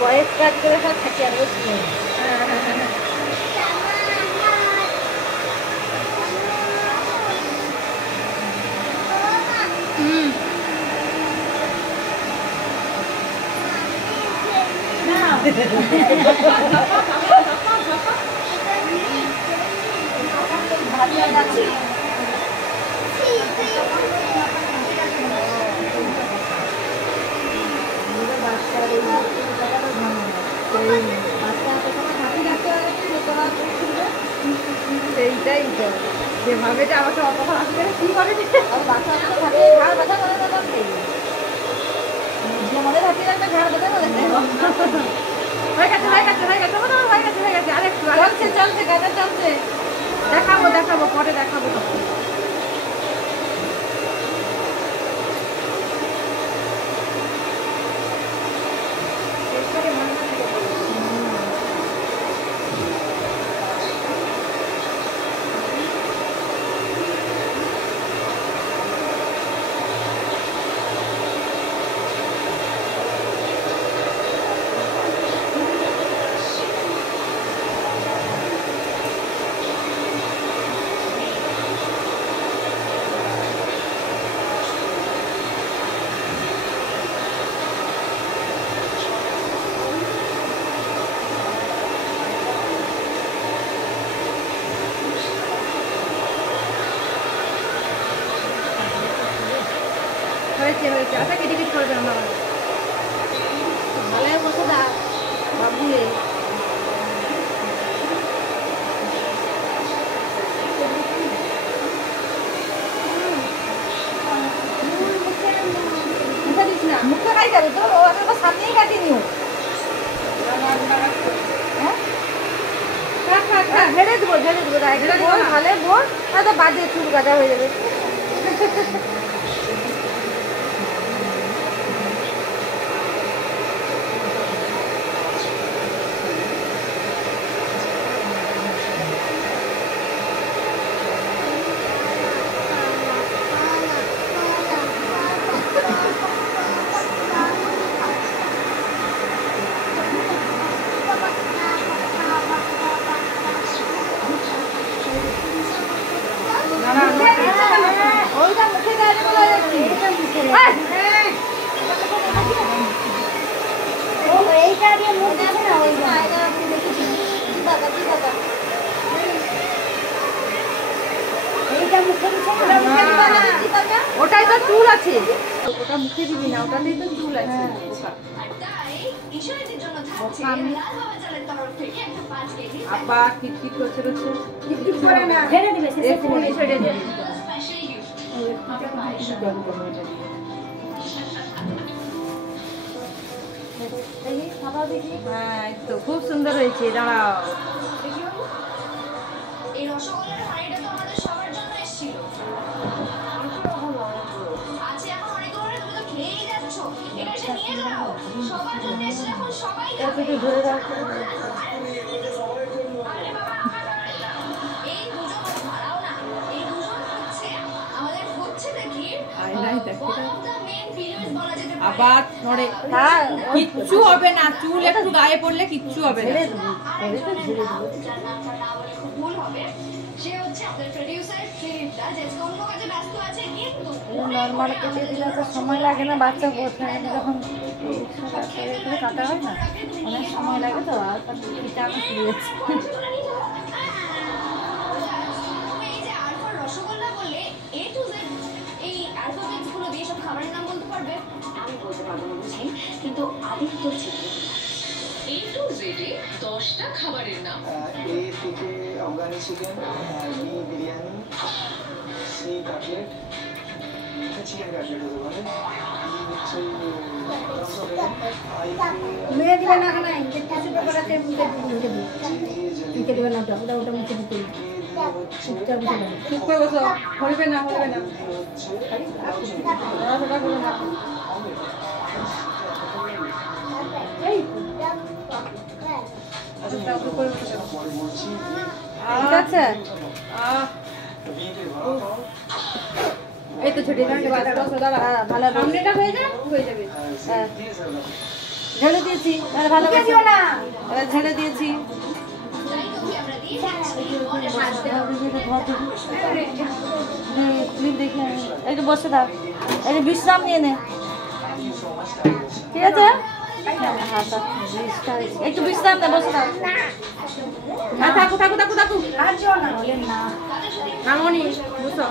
বয়স কাজ করে সব থাকি আর বসে সেইটাই তো যেভাবে যে আমাকে অপমান আসবে কি করে বাচ্চা থাকে ঘাড় ব্যথা করে না করতে মনে থাকি একটা ঘাড় ব্যথা করে হয়ে গেছে হয়ে গেছে হয়ে গেছে হয়ে গেছে হয়ে গেছে আরেকটু চলছে চলছে গাজা চলছে দেখাবো দেখাবো পরে দেখাবো হয়েছে হয়েছে আচ্ছা কেটে কেটে করবে আমার ভালো বসে দা বাবুলে মুখে খাই যাবে তো ও সামনেই কাটিনিও ঢেলে দেবো ভালো বোন হয়তো বাদে চুল কাটা হয়ে যাবে ওটাই তো চুল আছে ওটা মুখে দিবি না ওটাতেই তো চুল আছে আবার কিটকিট করছে রয়েছে কিটকিট করে না ছেড়ে দিবে এক্ষুনি ছেড়ে দিবে হ্যাঁ তো খুব সুন্দর হয়েছে দাঁড়াও এই রসগোল্লার হাঁড়িটা তো আমাদের সবার জন্য এসেছিল আছে এখন অনেক ধরে তুমি তো খেয়েই যাচ্ছ এটা এসে নিয়ে যাও সবার জন্য এসে এখন সবাই খাবে ধরে রাখো আরে বাবা এই দুজন ভাড়াও না এই দুজন হচ্ছে আমাদের হচ্ছে দেখি আইলাই দেখো মেন ভিলেজ বলা যেতে পারে আবার ধরে হ্যাঁ কিচ্ছু হবে না চুল একটু গায়ে পড়লে কিচ্ছু হবে না যার নামটা না বলে খুব ভুল হবে সে হচ্ছে আমাদের প্রোডিউসার ফিলিপটা যে অন্য কাজে ব্যস্ত আছে কিন্তু নরমাল কেটে দিলে তো সময় লাগে না বাচ্চা যখন কাটা হয় না অনেক সময় লাগে তো আর পিঠা আমি দিয়েছি এই যে আলফার রসগোল্লা বলে এ টু জেড এই অ্যালফাবেটস গুলো দিয়ে সব খাবারের নাম বলতে পারবে আমি বলতে পারবো না বুঝি কিন্তু আদিত্য চিনি এ টু জেড এ 10টা খাবারের নাম এ থেকে আফগানি chicken B biryani C cutlet chicken cutlet হতে পারে মেয়ে দিবে না কেন কিছু ব্যাপার আছে মুখে দিবে না ওটা ওটা মুখে দিতে চুপ করে বসো হইবে না হইবে না ওটা করো না এই পরে বলছি ঠিক আছে বিয়েতে ধরা পাও এই তো ছোটি ভালো সামনেটা হয়ে যাবে হ্যাঁ ঝেড়ে দিয়েছি তাহলে ভালো দিও না এবার ঝেড়ে দিয়েছি দেখি একটু বসে থাক একটু বিশ্রাম নিয়ে নে ঠিক আছে একটু বিশ্রাম নে বসে থাক থাকু থাকু থাকু থাকু মামনি বুঝছো